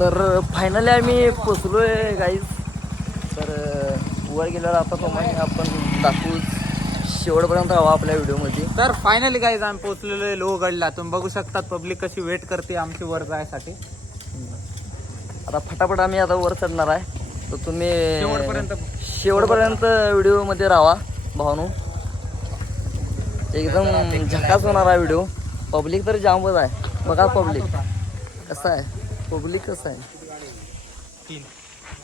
तर फायनली आम्ही पोचलोय गाईज. तर वर गेल्यावर आता तुम्हाला आपण दाखवू, शेवटपर्यंत हवा आपल्या व्हिडिओमध्ये. तर फायनली गाईज आम्ही पोहोचलेलो आहे लोहगडला. तुम्ही बघू शकतात पब्लिक कशी वेट करते आमची वर जायसाठी. आता फटाफट आम्ही आता वर चढणार आहे. तर तुम्ही शेवटपर्यंत व्हिडिओमध्ये राहा भावनो. एकदम झकास होणार आहे व्हिडिओ. पब्लिक तर जामच आहे. बघा पब्लिक कसं आहे, पब्लिक कसं आहे,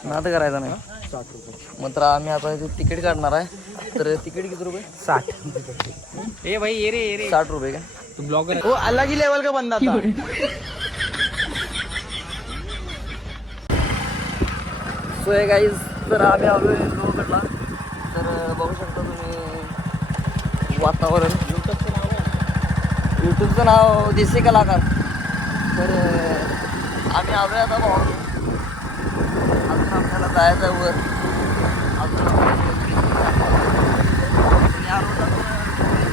नाद करायचा नाही. 60 रुपये. मात्र आम्ही आता इथे तिकीट काढणार आहे. तर तिकीट किती रुपये? 60. ए भाई ये रे 60 रुपये का? तू ब्लॉगर है. वो अलग ही लेवल का बंदा था. सो हे गाईज, तर आम्ही आलो आहे लोहगडला. तर बघू शकता तुम्ही वातावरण. यूट्यूबचं नाव देसी कलाकार. तर आम्ही आलो आहे आता भाऊ. अजून आपल्याला जायचं आहे वर. अजून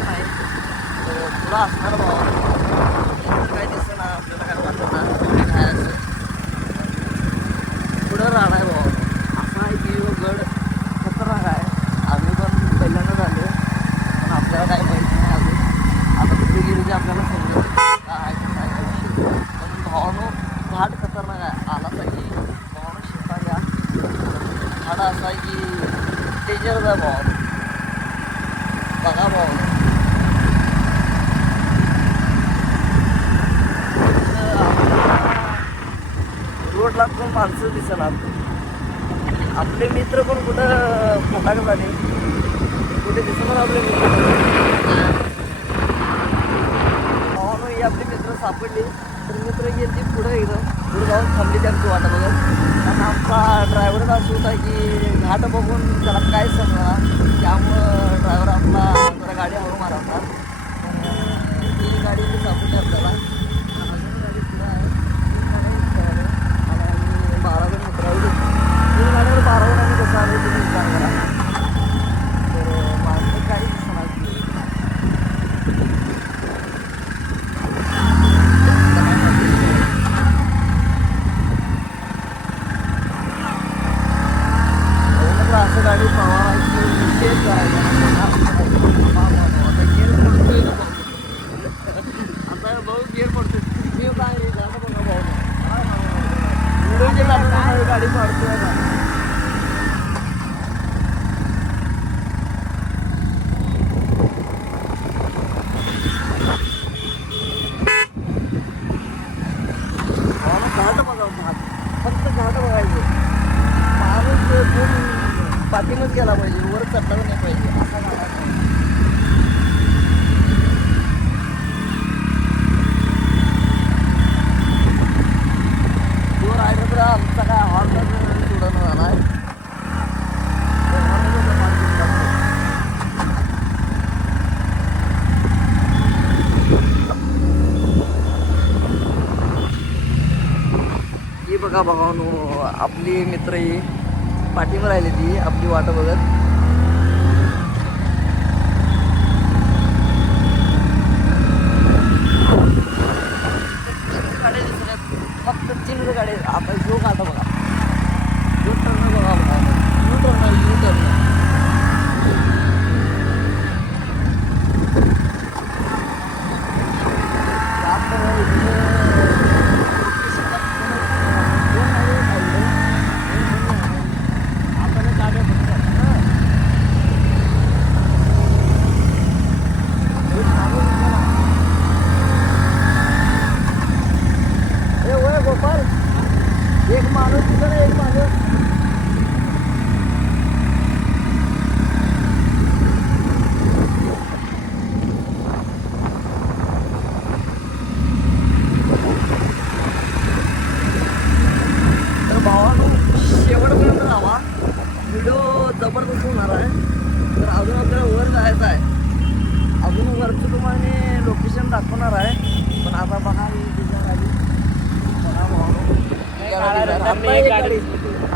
नाही तर तुला असणार भावा. काय दिसतं ना आपल्याला, काय वाटत ना काय असं पुढं राहणार आहे भावा. असा आहे की गड खतरनाक आहे. आम्ही पण पहिल्यांदा झालो पण आपल्याला काही माहिती नाही अजून. आता तिथे गेली की आपल्याला समजेल काय विषय. पण भावानो घाट खतरनाक आहे. आला की भावानो शिकता घ्या. घाट असा आहे की डेंजरच आहे भावा. बघा भावानो, रोडला पण माणसं दिसणार. आपले मित्र पण कुठं फटाक झाले, कुठे दिसणार आपले मित्र. भावानो ही आपली मित्र सापडली. तर मित्र गेली पुढे एकदम पुढे जाऊन थांबली त्यांची वाटा बघत. कारण आमचा ड्रायव्हरच असं होता की घाट बघून त्याला काय समजणार. त्यामुळं ड्रायव्हर आपला जरा गाडी हळू मारवणार. तर ती गाडी सापडली आपल्याला. अजून गाडी पुढं आहे. आणि 12 जण मित्र आहोत. 3 गाड्यावर 12 जण आम्ही कसं आलो तुम्ही विचार करा. तर माणसं काही दिसणार की असं गाडी पवारायची शेत करायचं. आता भाऊ गेअर पडतो. मी काय रे जाणं बघा भाऊ. गाडी पाडतोय ना. घाट बघा, घाट फक्त घाट बघायचं. माणूस पाठीमच गेला पाहिजे, वर चढला नाही पाहिजे असा घाट आहे. जो रायडर आमचा काय हॉर्न सोडणं झाला आहे. ही बघा भावानो, आपली मित्र ही पाठीवर राहिली ती आपली वाट बघत. गाड्या दिसतात फक्त 3 गाडी. आता जो गाडा बघा, यू टर्न बघा बघा, यू टर्न. एक माणूस तिथं ना, एक माणूस. तर भावानो शेवटपर्यंत राहा. व्हिडिओ जबरदस्त होणार आहे. तर अजून आपल्याला वर जायचं आहे. अजून वरचं तुम्हाला लोकेशन दाखवणार आहे. पण आता बघा डिझाईन आली. बघा भावानो,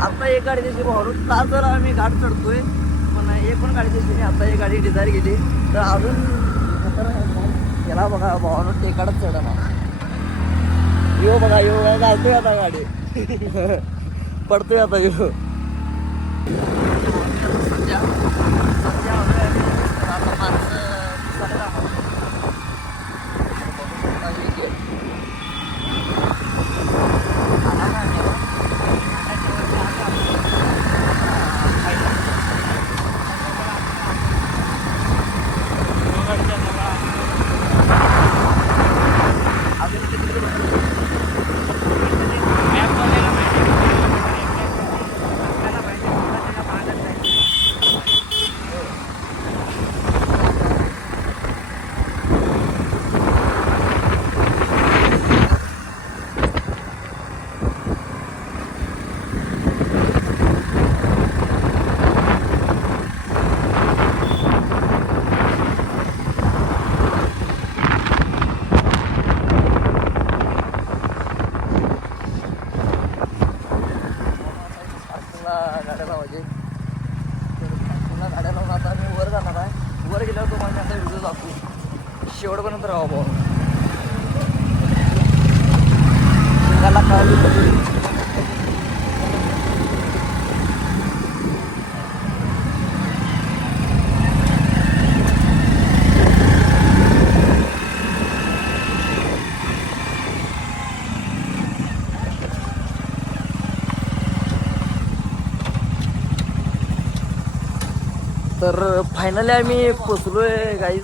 आता एक गाडी दिसली भाऊ. तास जर आम्ही घाट चढतोय पण एक पण गाडी दिसली नाही. आता एक गाडी डिझायर गेली. तर अजून याला बघा भावानं टेकाडच चढणार. यो बघा यो काय घालतोय आता गाडी पडतोय आता यो सध्या आता माणसं गाड्या लावायचे पुन्हा गाड्या लावून आता मी वर जाणार आहे. वर गेल्यावर तुम्हाला आता व्हिडिओ दाखवू. शेवटपर्यंत राहा भाऊ. शिंगाला कळली तर फायनली आम्ही पोचलोय गाईज.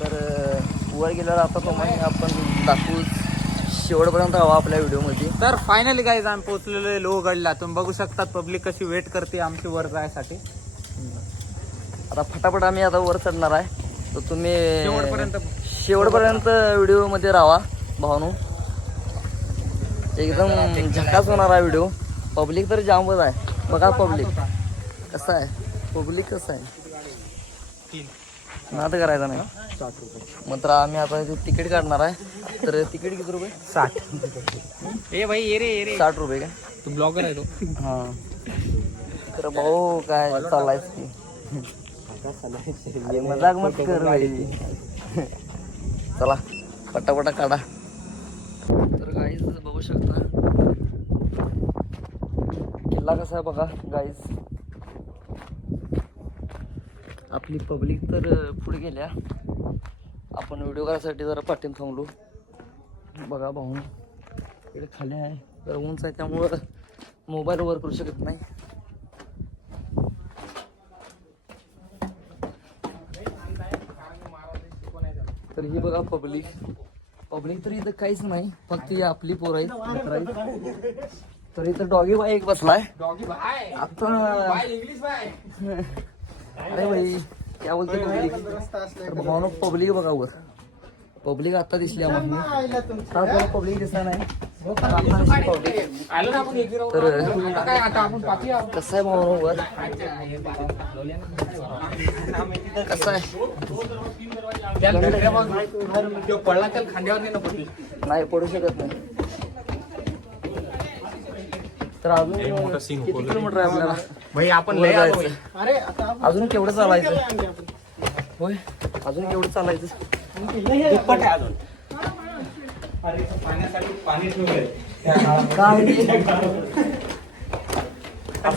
तर वर गेल्यावर आता तुम्हाला आपण दाखवू. शेवटपर्यंत हवा आपल्या व्हिडिओमध्ये. तर फायनली गाईज आम्ही पोहोचलेलो आहे लोहगडला. तुम्ही बघू शकतात पब्लिक कशी वेट करते आमची वर जायसाठी. आता फटाफट आम्ही आता वर चढणार आहे. तर तुम्ही शेवटपर्यंत व्हिडिओमध्ये राहा भावानू. एकदम झकास होणार आहे व्हिडिओ. पब्लिक तर जामच आहे. बघा पब्लिक कसं आहे. पब्लिक कसं आहे नाद करायचा नाही. 60 रुपये मात्र आम्ही आता तिकीट काढणार आहे. तर तिकीट किती रुपये? 60. ए भाई ये रे 60 रुपये काय? तू ब्लॉगर आहे तो. हां तर भाऊ काय चाललायस की मजाक मत कर भाई. चला पटापटा काढा. तर गाईज बघू शकता किल्ला कसा आहे बघा गाईज. आपली पब्लिक तर पुढे गेल्या. आपण व्हिडिओ करायसाठी जरा पाठीन थांबलो. बघा भाऊ इकडे खाली आहे. जरा उंच आहे त्यामुळं मोबाईल वर करू शकत नाही. तर ही बघा पब्लिक. पब्लिक तर इथं काहीच नाही. फक्त ही आपली पोरं आहेत. तर इथं डॉगी बाय एक बसलाय. आता अरे भाई क्या बोलते पब्लिक. तर भावनो पब्लिक बघा वर. पब्लिक आता दिसली आम्हाला. पब्लिक दिसला नाही. तर कसं आहे भावनो वर कसं आहे. नाही पडू शकत नाही. तर अजून किती किलोमीटर आहे आपल्याला भाई आपण वर जायचं. अजून केवढं चालायचं होय. अजून केवढं चालायचं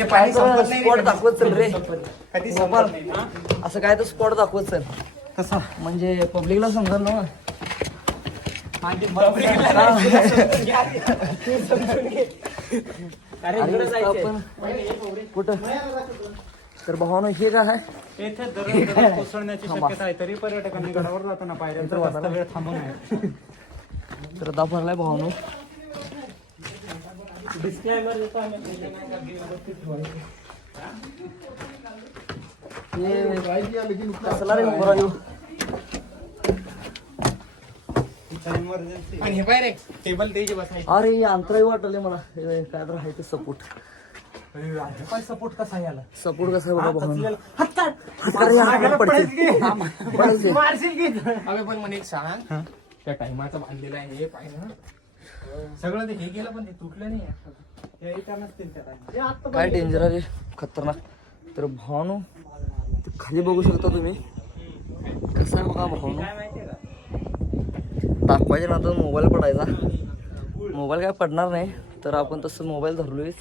काय स्पॉट दाखवत चल रे. असं काय तर स्पॉट दाखवत चल. कसा म्हणजे पब्लिकला समजेल ना. आपण कुठं तर भावानं हे काय आहे. येथे दररोज कोसळण्याची शक्यता आहे. तरी पर्यटकांनी गडावर जाताना पायऱ्यांचा जास्त वेळ थांबू नये. तर दाखवलाय भावानं. कसला रे उभा राहू. आणि हे पाय रे टेबल द्यायचे बसायचे. अरे अंतराळी वाटले मला. काय तर आहे ते सपोर्ट. काय सपोर्ट कसा याला. सपोर्ट कसा बघा भावानं. अबे पण મને एक सांग. त्या टाइमाचं बांधलेलं आहे हे पाय ना. सगळं ते हे गेलं पण ते तुटलं नाही. हे नसतील त्या टाइमात. काय डेंजर आहे खतरनाक. तर भावानो खाली बघू शकता तुम्ही. कसं आहे बघा भावानो. दाखवायचे ना तर मोबाईल पडायचा. मोबाईल काय पडणार नाही तर आपण तसं मोबाईल धरलोय.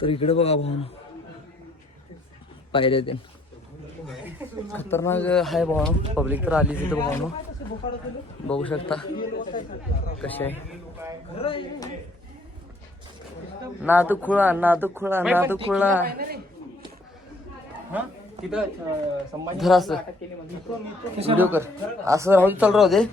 तर इकडे बघा भाऊ पायऱ्या ते खतरनाक आहे भाऊ. पब्लिक तर आलीच इथं भाऊ. बघू शकता कसे आहे. नादू खुळा नादू खुळा नादू खुळा. तिथं संभाजी धर असं व्हिडिओ कर असं राहू दे, चालू राहू दे.